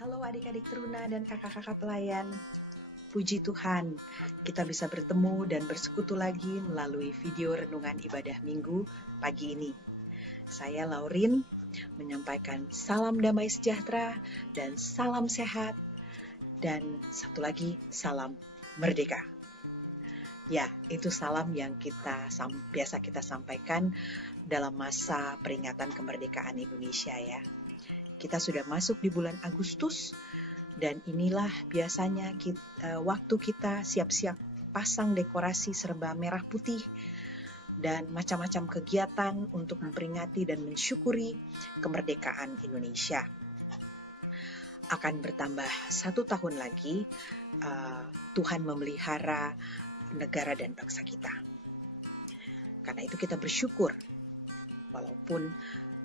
Halo adik-adik teruna dan kakak-kakak pelayan. Puji Tuhan, kita bisa bertemu dan bersekutu lagi melalui video renungan ibadah minggu pagi ini. Saya Laurin menyampaikan salam damai sejahtera dan salam sehat, dan satu lagi salam merdeka. Ya, itu salam yang biasa kita sampaikan dalam masa peringatan kemerdekaan Indonesia ya. Kita sudah masuk di bulan Agustus, dan inilah biasanya waktu kita siap-siap pasang dekorasi serba merah putih dan macam-macam kegiatan untuk memperingati dan mensyukuri kemerdekaan Indonesia. Akan bertambah 1 tahun lagi Tuhan memelihara negara dan bangsa kita. Karena itu kita bersyukur walaupun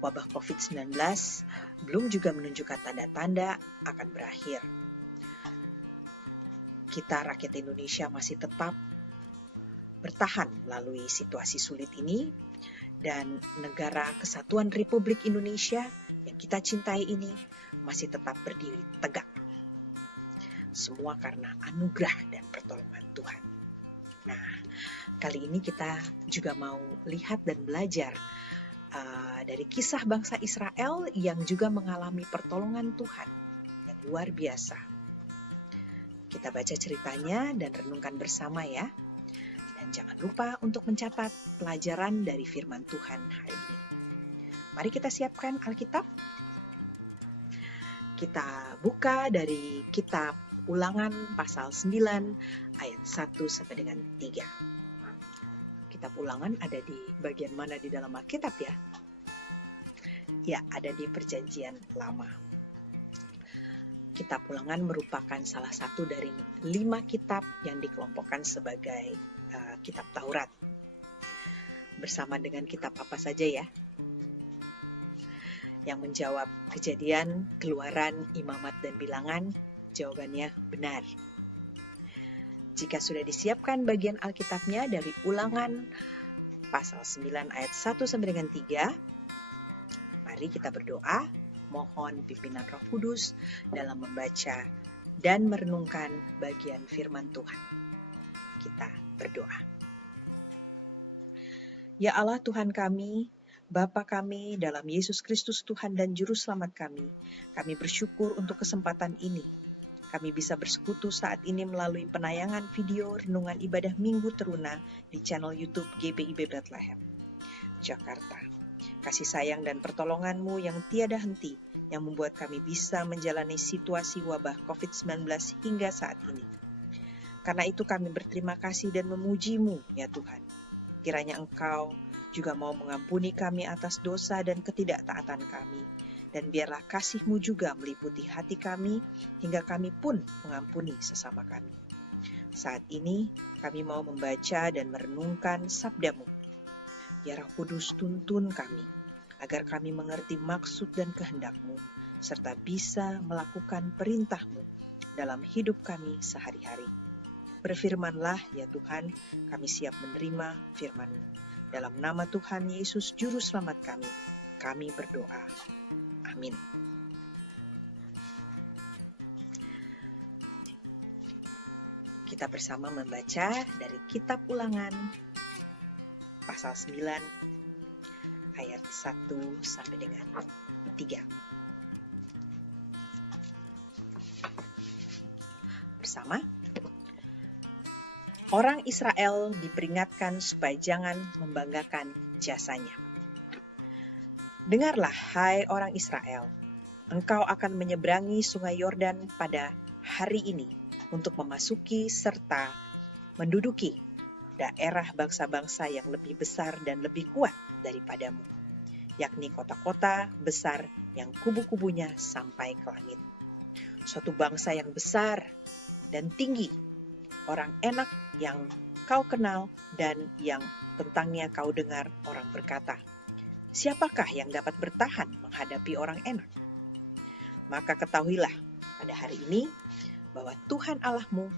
wabah COVID-19 belum juga menunjukkan tanda-tanda akan berakhir. Kita rakyat Indonesia masih tetap bertahan melalui situasi sulit ini, dan negara Kesatuan Republik Indonesia yang kita cintai ini masih tetap berdiri tegak. Semua karena anugerah dan pertolongan Tuhan. Nah, kali ini kita juga mau lihat dan belajar dari kisah bangsa Israel yang juga mengalami pertolongan Tuhan yang luar biasa. Kita baca ceritanya dan renungkan bersama ya. Dan jangan lupa untuk mencatat pelajaran dari firman Tuhan hari ini. Mari kita siapkan Alkitab. Kita buka dari kitab Ulangan pasal 9 ayat 1 sampai dengan 3. Kitab Ulangan ada di bagian mana di dalam Alkitab ya? Ya, ada di Perjanjian Lama. Kitab Ulangan merupakan salah satu dari 5 kitab yang dikelompokkan sebagai kitab Taurat. Bersama dengan kitab apa saja ya? Yang menjawab Kejadian, Keluaran, Imamat, dan Bilangan, jawabannya benar. Jika sudah disiapkan bagian Alkitabnya dari Ulangan pasal 9 ayat 1 sampai dengan 3, mari kita berdoa, mohon pimpinan Roh Kudus dalam membaca dan merenungkan bagian firman Tuhan. Kita berdoa. Ya Allah Tuhan kami, Bapa kami dalam Yesus Kristus Tuhan dan Juru Selamat kami bersyukur untuk kesempatan ini. Kami bisa bersekutu saat ini melalui penayangan video renungan ibadah Minggu Teruna di channel YouTube GPIB Bethlehem, Jakarta. Kasih sayang dan pertolongan-Mu yang tiada henti, yang membuat kami bisa menjalani situasi wabah COVID-19 hingga saat ini. Karena itu kami berterima kasih dan memuji-Mu, ya Tuhan. Kiranya Engkau juga mau mengampuni kami atas dosa dan ketidaktaatan kami. Dan biarlah kasih-Mu juga meliputi hati kami, hingga kami pun mengampuni sesama kami. Saat ini kami mau membaca dan merenungkan sabda-Mu. Ya Roh Kudus, tuntun kami, agar kami mengerti maksud dan kehendak-Mu, serta bisa melakukan perintah-Mu dalam hidup kami sehari-hari. Berfirmanlah ya Tuhan, kami siap menerima firman-Mu. Dalam nama Tuhan Yesus Juru Selamat kami berdoa. Amin. Kita bersama membaca dari kitab Ulangan pasal 9 ayat 1 sampai dengan 3. Bersama. Orang Israel diperingatkan supaya jangan membanggakan jasanya. Dengarlah, hai orang Israel, engkau akan menyeberangi sungai Yordan pada hari ini untuk memasuki serta menduduki daerah bangsa-bangsa yang lebih besar dan lebih kuat daripadamu, yakni kota-kota besar yang kubu-kubunya sampai ke langit. Suatu bangsa yang besar dan tinggi, orang enak yang kau kenal dan yang tentangnya kau dengar orang berkata, siapakah yang dapat bertahan menghadapi orang enak? Maka ketahuilah pada hari ini bahwa Tuhan Allahmu,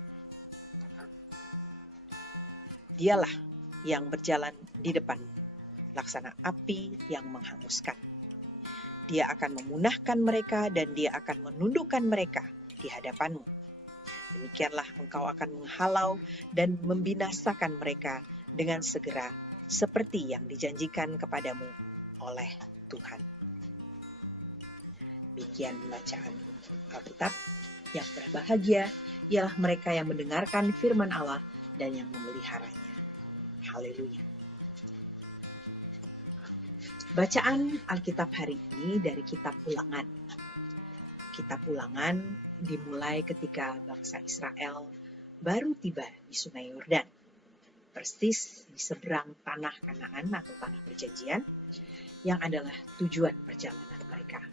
Dialah yang berjalan di depan, laksana api yang menghanguskan. Dia akan memunahkan mereka dan dia akan menundukkan mereka di hadapanmu. Demikianlah engkau akan menghalau dan membinasakan mereka dengan segera, seperti yang dijanjikan kepadamu oleh Tuhan. Demikian bacaan Alkitab. Yang berbahagia ialah mereka yang mendengarkan firman Allah dan yang memeliharanya. Haleluya. Bacaan Alkitab hari ini dari kitab Ulangan. Kitab Ulangan dimulai ketika bangsa Israel baru tiba di Sungai Yordan, persis di seberang tanah Kanaan atau tanah perjanjian, yang adalah tujuan perjalanan mereka.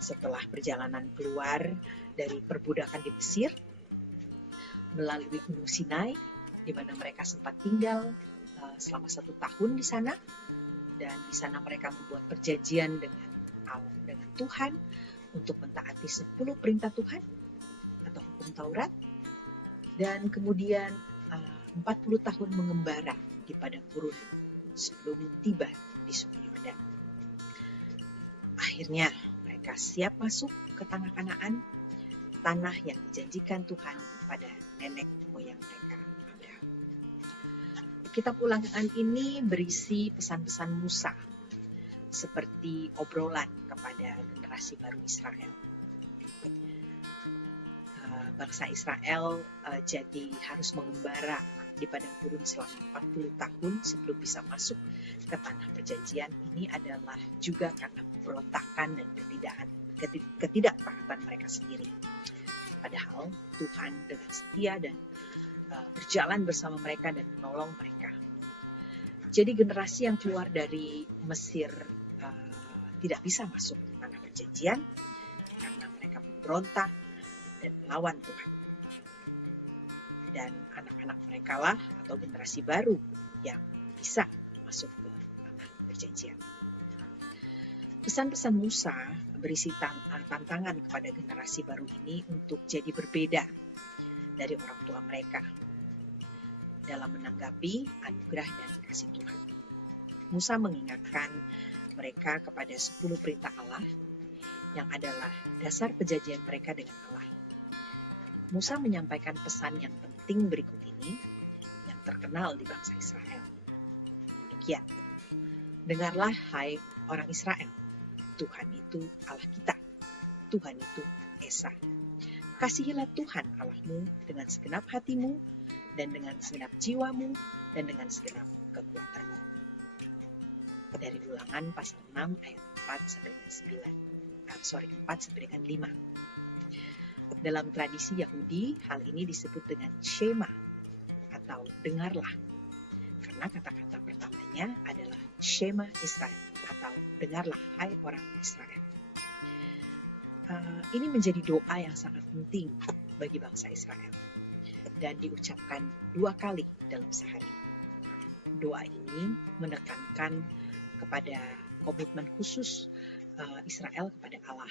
Setelah perjalanan keluar dari perbudakan di Mesir, melalui Gunung Sinai, di mana mereka sempat tinggal selama 1 tahun di sana, dan di sana mereka membuat perjanjian dengan Tuhan untuk mentaati 10 perintah Tuhan atau hukum Taurat, dan kemudian 40 tahun mengembara di padang gurun sebelum tiba di Sungai Yordan. Akhirnya mereka siap masuk ke tanah Kanaan, tanah yang dijanjikan Tuhan pada nenek moyang mereka, Abraham. Kitab Ulangan ini berisi pesan-pesan Musa, seperti obrolan kepada generasi baru Israel. Bangsa Israel jadi harus mengembara di padang gurun selama 40 tahun sebelum bisa masuk ke tanah perjanjian. Ini adalah juga karena pemberontakan dan ketidaktaatan mereka sendiri. Padahal Tuhan dengan setia dan berjalan bersama mereka dan menolong mereka. Jadi generasi yang keluar dari Mesir tidak bisa masuk ke tanah perjanjian karena mereka memberontak dan melawan Tuhan. Dan anak-anak mereka lah atau generasi baru yang bisa masuk ke tanah perjanjian. Pesan-pesan Musa berisi tantangan kepada generasi baru ini untuk jadi berbeda dari orang tua mereka dalam menanggapi anugerah dan kasih Tuhan. Musa mengingatkan mereka kepada 10 perintah Allah yang adalah dasar perjanjian mereka dengan Allah. Musa menyampaikan pesan yang penting berikut ini yang terkenal di bangsa Israel. Demikian, dengarlah hai orang Israel, Tuhan itu Allah kita, Tuhan itu Esa. Kasihilah Tuhan Allahmu dengan segenap hatimu dan dengan segenap jiwamu dan dengan segenap kekuatanmu. Dari Ulangan pasal 6 ayat 4 sampai dengan 5. Dalam tradisi Yahudi, hal ini disebut dengan Shema atau dengarlah. Karena kata-kata pertamanya adalah Shema Israel atau dengarlah hai orang Israel. Ini menjadi doa yang sangat penting bagi bangsa Israel dan diucapkan 2 kali dalam sehari. Doa ini menekankan kepada komitmen khusus Israel kepada Allah,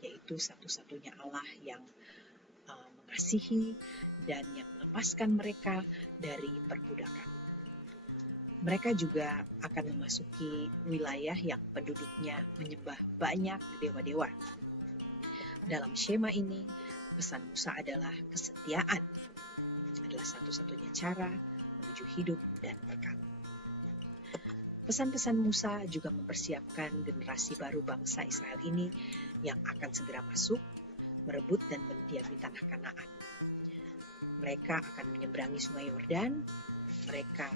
yaitu satu-satunya Allah yang mengasihi dan yang melepaskan mereka dari perbudakan. Mereka juga akan memasuki wilayah yang penduduknya menyembah banyak dewa-dewa. Dalam Shema ini, pesan Musa adalah kesetiaan adalah satu-satunya cara menuju hidup dan berkat. Pesan-pesan Musa juga mempersiapkan generasi baru bangsa Israel ini yang akan segera masuk, merebut dan berdiam di tanah Kanaan. Mereka akan menyeberangi Sungai Yordan, mereka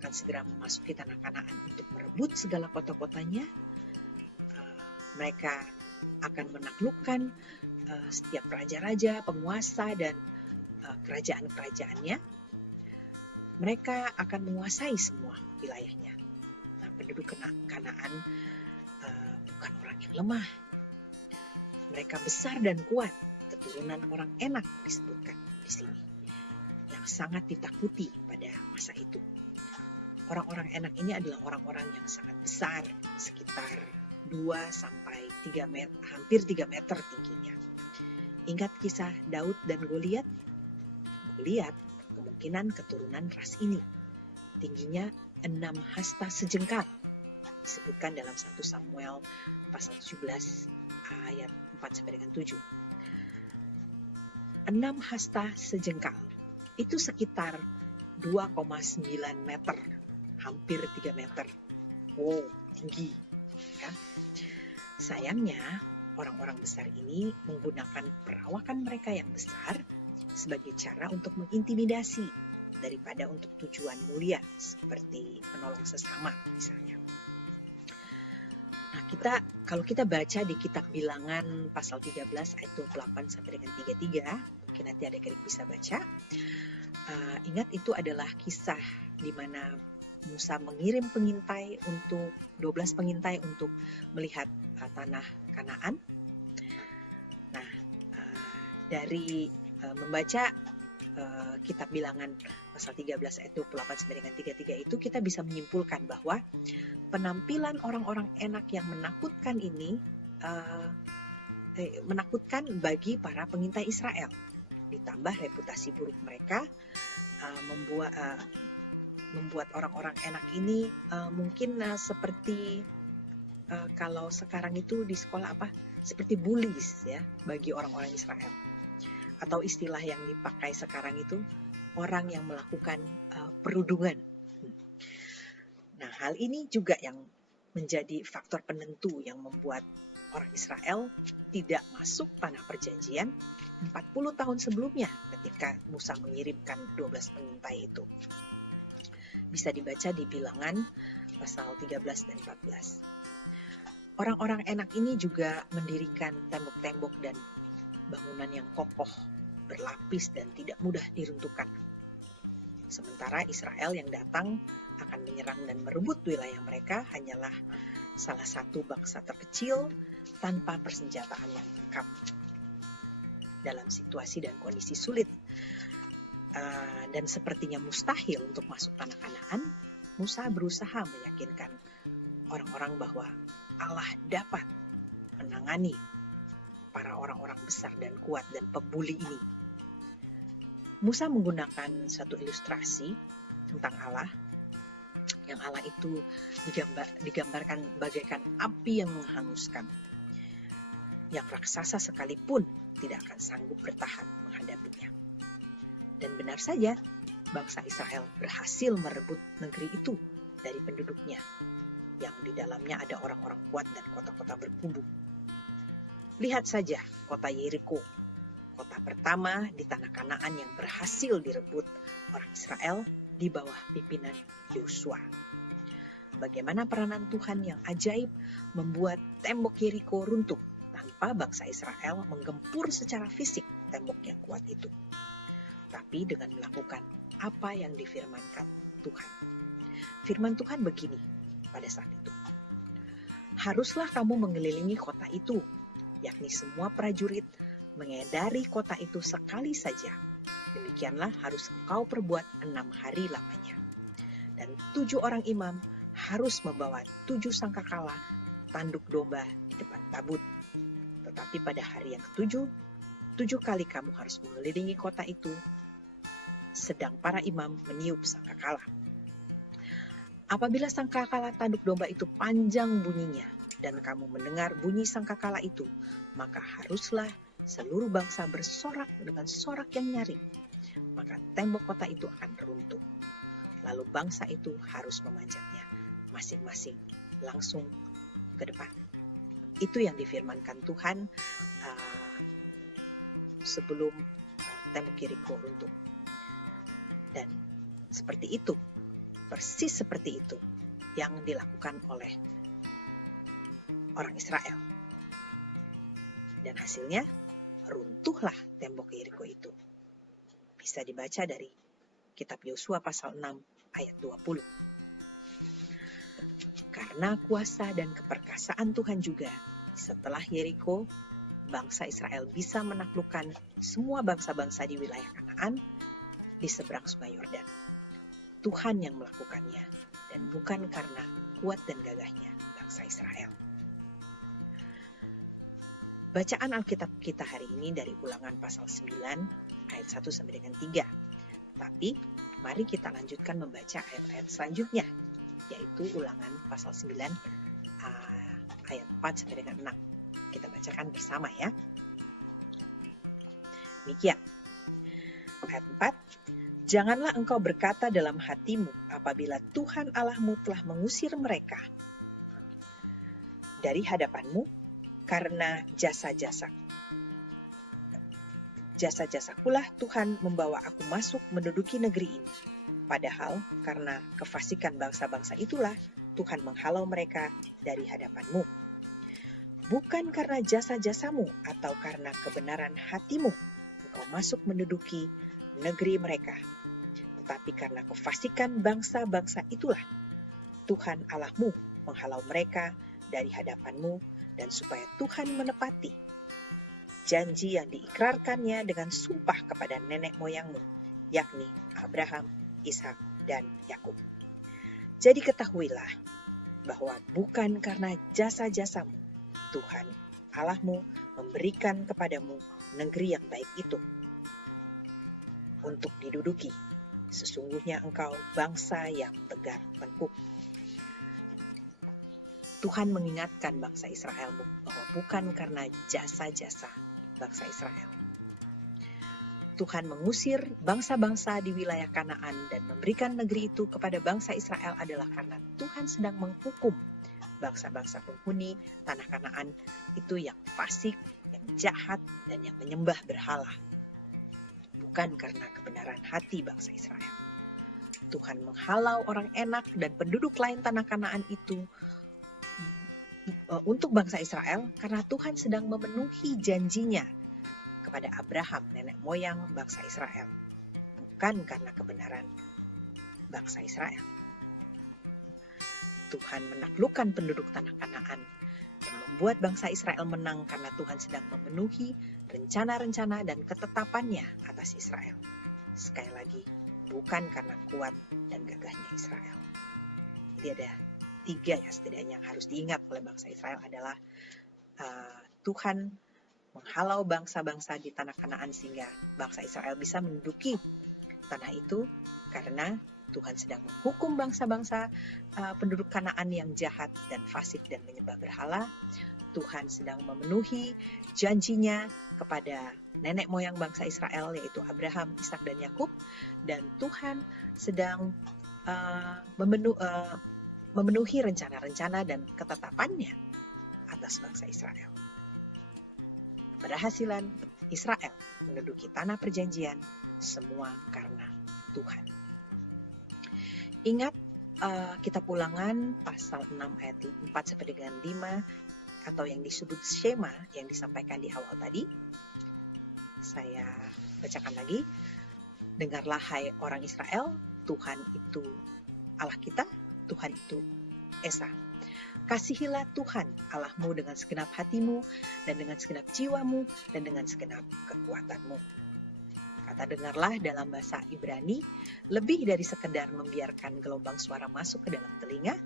akan segera memasuki tanah Kanaan untuk merebut segala kota-kotanya. Mereka akan menaklukkan setiap raja-raja, penguasa dan kerajaan-kerajaannya. Mereka akan menguasai semua wilayahnya. Nah, penduduk Kanaan bukan orang yang lemah. Mereka besar dan kuat, keturunan orang Enak disebutkan di sini, yang sangat ditakuti pada masa itu. Orang-orang Enak ini adalah orang-orang yang sangat besar, sekitar 2-3 meter, hampir 3 meter tingginya. Ingat kisah Daud dan Goliat? Goliat kemungkinan keturunan ras ini. Tingginya 6 hasta sejengkal. Disebutkan dalam 1 Samuel pasal 17 ayat 4 sampai dengan 7. 6 hasta sejengkal itu sekitar 2,9 meter, hampir 3 meter. Wow, tinggi ya. Sayangnya orang-orang besar ini menggunakan perawakan mereka yang besar sebagai cara untuk mengintimidasi daripada untuk tujuan mulia seperti menolong sesama misalnya. Nah, kalau kita baca di kitab Bilangan pasal 13 ayat 28 sampai dengan 33, mungkin nanti adik-adik bisa baca. Ingat itu adalah kisah di mana Musa mengirim 12 pengintai untuk melihat tanah Kanaan. Nah, dari membaca kitab Bilangan pasal 13 ayat 28 sampai dengan 33 itu kita bisa menyimpulkan bahwa penampilan orang-orang enak yang menakutkan ini menakutkan bagi para pengintai Israel. Ditambah reputasi buruk mereka membuat orang-orang enak ini mungkin seperti kalau sekarang itu di sekolah seperti bullies ya bagi orang-orang Israel, atau istilah yang dipakai sekarang itu orang yang melakukan perundungan. Nah, hal ini juga yang menjadi faktor penentu yang membuat orang Israel tidak masuk tanah perjanjian 40 tahun sebelumnya ketika Musa mengirimkan 12 pengintai itu. Bisa dibaca di Bilangan pasal 13 dan 14. Orang-orang enak ini juga mendirikan tembok-tembok dan bangunan yang kokoh, berlapis dan tidak mudah diruntuhkan. Sementara Israel yang datang akan menyerang dan merebut wilayah mereka hanyalah salah satu bangsa terkecil tanpa persenjataan yang lengkap. Dalam situasi dan kondisi sulit dan sepertinya mustahil untuk masuk tanah Kanaan, Musa berusaha meyakinkan orang-orang bahwa Allah dapat menangani para orang-orang besar dan kuat dan pembuli ini. Musa menggunakan satu ilustrasi tentang Allah, yang Allah itu digambarkan bagaikan api yang menghanguskan, yang raksasa sekalipun tidak akan sanggup bertahan menghadapinya. Dan benar saja, bangsa Israel berhasil merebut negeri itu dari penduduknya, yang di dalamnya ada orang-orang kuat dan kota-kota berkubu. Lihat saja kota Yeriko, kota pertama di tanah Kanaan yang berhasil direbut orang Israel di bawah pimpinan Yosua. Bagaimana peranan Tuhan yang ajaib membuat tembok Yeriko runtuh tanpa bangsa Israel menggempur secara fisik tembok yang kuat itu, tapi dengan melakukan apa yang difirmankan Tuhan. Firman Tuhan begini pada saat itu: haruslah kamu mengelilingi kota itu, yakni semua prajurit mengedari kota itu sekali saja. Demikianlah harus engkau perbuat 6 hari lamanya. Dan 7 orang imam harus membawa 7 sangkakala tanduk domba di depan tabut. Tetapi pada hari yang ke-7, 7 kali kamu harus mengelilingi kota itu, sedang para imam meniup sangkakala. Apabila sangkakala tanduk domba itu panjang bunyinya, dan kamu mendengar bunyi sangkakala itu, maka haruslah seluruh bangsa bersorak dengan sorak yang nyaring. Maka tembok kota itu akan runtuh. Lalu bangsa itu harus memanjatnya masing-masing langsung ke depan. Itu yang difirmankan Tuhan sebelum tembok Yeriko runtuh. Dan seperti itu, persis seperti itu yang dilakukan oleh orang Israel. Dan hasilnya runtuhlah tembok Yeriko itu. Bisa dibaca dari kitab Yosua pasal 6 ayat 20. Karena kuasa dan keperkasaan Tuhan juga, setelah Yeriko, bangsa Israel bisa menaklukkan semua bangsa-bangsa di wilayah Kanaan di seberang sungai Yordan. Tuhan yang melakukannya, dan bukan karena kuat dan gagahnya bangsa Israel. Bacaan Alkitab kita hari ini dari Ulangan pasal 9 ayat 1 sampai dengan 3. Tapi mari kita lanjutkan membaca ayat-ayat selanjutnya, yaitu Ulangan pasal 9 ayat 4 sampai dengan 6. Kita bacakan bersama ya. Demikian. Ayat 4. Janganlah engkau berkata dalam hatimu apabila Tuhan Allahmu telah mengusir mereka dari hadapanmu karena jasa-jasakulah Tuhan membawa aku masuk menduduki negeri ini. Padahal karena kefasikan bangsa-bangsa itulah Tuhan menghalau mereka dari hadapanmu. Bukan karena jasa-jasamu atau karena kebenaran hatimu engkau masuk menduduki negeri mereka, tetapi karena kefasikan bangsa-bangsa itulah Tuhan Allahmu menghalau mereka dari hadapanmu, dan supaya Tuhan menepati janji yang diikrarkannya dengan sumpah kepada nenek moyangmu, yakni Abraham, Ishak, dan Yakub. Jadi ketahuilah bahwa bukan karena jasa-jasamu Tuhan Allahmu memberikan kepadamu negeri yang baik itu untuk diduduki. Sesungguhnya engkau bangsa yang tegar tengkuk. Tuhan mengingatkan bangsa Israel bahwa bukan karena jasa-jasa bangsa Israel. Tuhan mengusir bangsa-bangsa di wilayah Kanaan dan memberikan negeri itu kepada bangsa Israel adalah karena Tuhan sedang menghukum bangsa-bangsa penghuni tanah Kanaan itu yang fasik, yang jahat, dan yang menyembah berhala. Bukan karena kebenaran hati bangsa Israel. Tuhan menghalau orang Enak dan penduduk lain tanah Kanaan itu untuk bangsa Israel karena Tuhan sedang memenuhi janjinya kepada Abraham, nenek moyang bangsa Israel. Bukan karena kebenaran bangsa Israel. Tuhan menaklukkan penduduk tanah Kanaan dan membuat bangsa Israel menang karena Tuhan sedang memenuhi rencana-rencana dan ketetapannya atas Israel. Sekali lagi, bukan karena kuat dan gagahnya Israel. Jadi ada 3 ya setidaknya yang harus diingat oleh bangsa Israel adalah Tuhan menghalau bangsa-bangsa di tanah Kanaan sehingga bangsa Israel bisa menduduki tanah itu karena Tuhan sedang menghukum bangsa-bangsa penduduk Kanaan yang jahat dan fasik dan menyembah berhala. Tuhan sedang memenuhi janjinya kepada nenek moyang bangsa Israel yaitu Abraham, Ishak, dan Yakub, dan Tuhan sedang memenuhi rencana-rencana dan ketetapannya atas bangsa Israel. Keberhasilan Israel menduduki tanah perjanjian semua karena Tuhan. Ingat kitab Ulangan pasal 6 ayat 4 sampai dengan 5 atau yang disebut Shema yang disampaikan di awal tadi. Saya bacakan lagi. Dengarlah hai orang Israel, Tuhan itu Allah kita, Tuhan itu Esa. Kasihilah Tuhan Allahmu dengan segenap hatimu dan dengan segenap jiwamu dan dengan segenap kekuatanmu. Kata dengarlah dalam bahasa Ibrani lebih dari sekedar membiarkan gelombang suara masuk ke dalam telinga,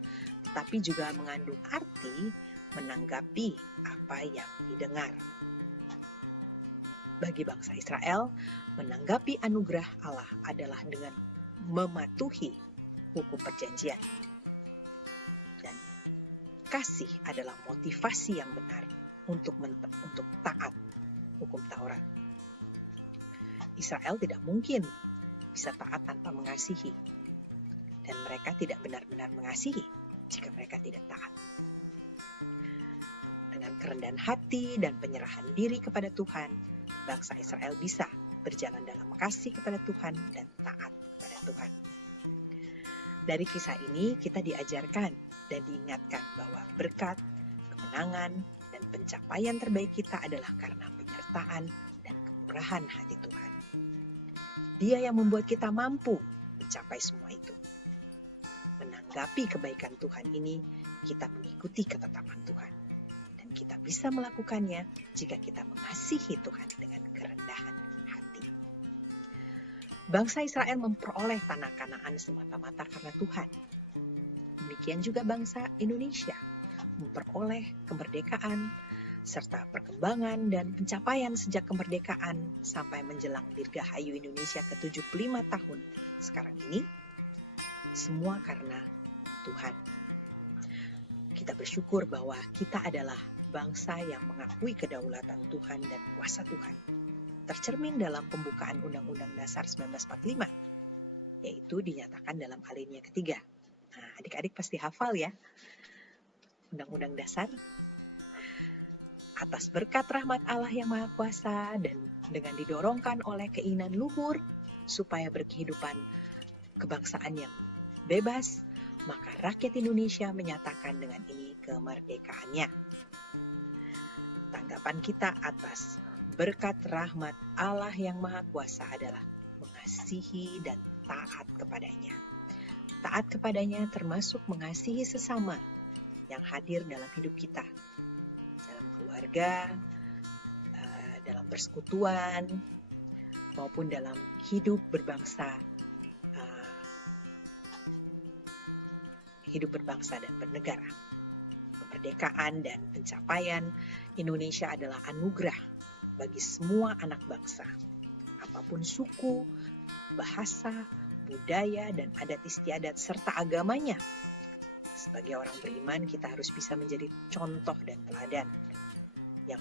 tetapi juga mengandung arti menanggapi apa yang didengar. Bagi bangsa Israel, menanggapi anugerah Allah adalah dengan mematuhi hukum perjanjian. Dan kasih adalah motivasi yang benar untuk taat hukum Taurat. Israel tidak mungkin bisa taat tanpa mengasihi, dan mereka tidak benar-benar mengasihi jika mereka tidak taat. Dengan kerendahan hati dan penyerahan diri kepada Tuhan, bangsa Israel bisa berjalan dalam kasih kepada Tuhan dan taat kepada Tuhan. Dari kisah ini kita diajarkan dan diingatkan bahwa berkat, kemenangan, dan pencapaian terbaik kita adalah karena penyertaan dan kemurahan hati Tuhan. Dia yang membuat kita mampu mencapai semua itu. Menanggapi kebaikan Tuhan ini, kita mengikuti ketetapan Tuhan. Dan kita bisa melakukannya jika kita mengasihi Tuhan dengan kerendahan hati. Bangsa Israel memperoleh tanah Kanaan semata-mata karena Tuhan. Demikian juga bangsa Indonesia memperoleh kemerdekaan serta perkembangan dan pencapaian sejak kemerdekaan sampai menjelang Dirgahayu Indonesia ke-75 tahun sekarang ini, semua karena Tuhan. Kita bersyukur bahwa kita adalah bangsa yang mengakui kedaulatan Tuhan dan kuasa Tuhan. Tercermin dalam pembukaan Undang-Undang Dasar 1945, yaitu dinyatakan dalam alinea ketiga. Nah, adik-adik pasti hafal ya, Undang-Undang Dasar. Atas berkat rahmat Allah yang Maha Kuasa dan dengan didorongkan oleh keinginan luhur supaya berkehidupan kebangsaan yang bebas, maka rakyat Indonesia menyatakan dengan ini kemerdekaannya. Tanggapan kita atas berkat rahmat Allah yang Maha Kuasa adalah mengasihi dan taat kepadanya. Taat kepadanya termasuk mengasihi sesama yang hadir dalam hidup kita, dalam keluarga, dalam persekutuan, maupun dalam hidup berbangsa, dan bernegara. Kemerdekaan dan pencapaian Indonesia adalah anugerah bagi semua anak bangsa, apapun suku, bahasa, budaya, dan adat istiadat serta agamanya. Sebagai orang beriman, kita harus bisa menjadi contoh dan teladan yang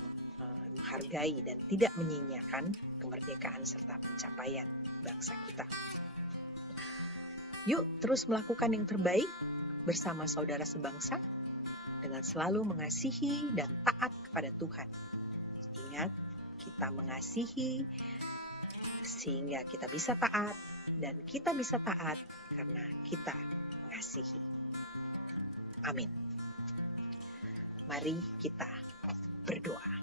menghargai dan tidak menyia-nyiakan kemerdekaan serta pencapaian bangsa kita. Yuk terus melakukan yang terbaik bersama saudara sebangsa dengan selalu mengasihi dan taat kepada Tuhan. Ingat, kita mengasihi sehingga kita bisa taat, dan kita bisa taat karena kita mengasihi. Amin. Mari kita berdoa.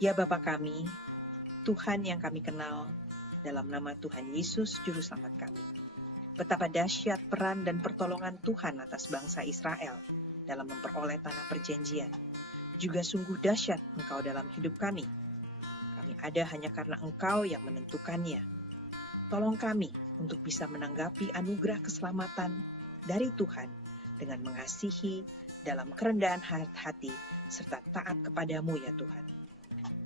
Ya Bapa kami, Tuhan yang kami kenal, dalam nama Tuhan Yesus Juru Selamat kami. Betapa dahsyat peran dan pertolongan Tuhan atas bangsa Israel dalam memperoleh tanah perjanjian. Juga sungguh dahsyat Engkau dalam hidup kami. Kami ada hanya karena Engkau yang menentukannya. Tolong kami untuk bisa menanggapi anugerah keselamatan dari Tuhan dengan mengasihi dalam kerendahan hati serta taat kepadamu ya Tuhan.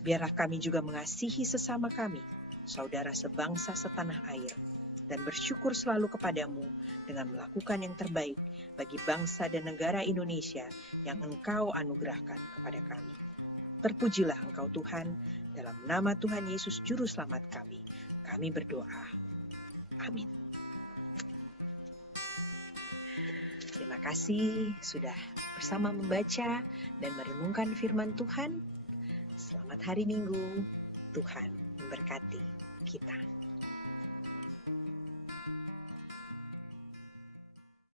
Biarlah kami juga mengasihi sesama kami, saudara sebangsa setanah air, dan bersyukur selalu kepadamu dengan melakukan yang terbaik bagi bangsa dan negara Indonesia yang Engkau anugerahkan kepada kami. Terpujilah Engkau Tuhan, dalam nama Tuhan Yesus Juru Selamat kami berdoa. Amin. Terima kasih sudah bersama membaca dan merenungkan firman Tuhan. Selamat hari Minggu, Tuhan memberkati kita.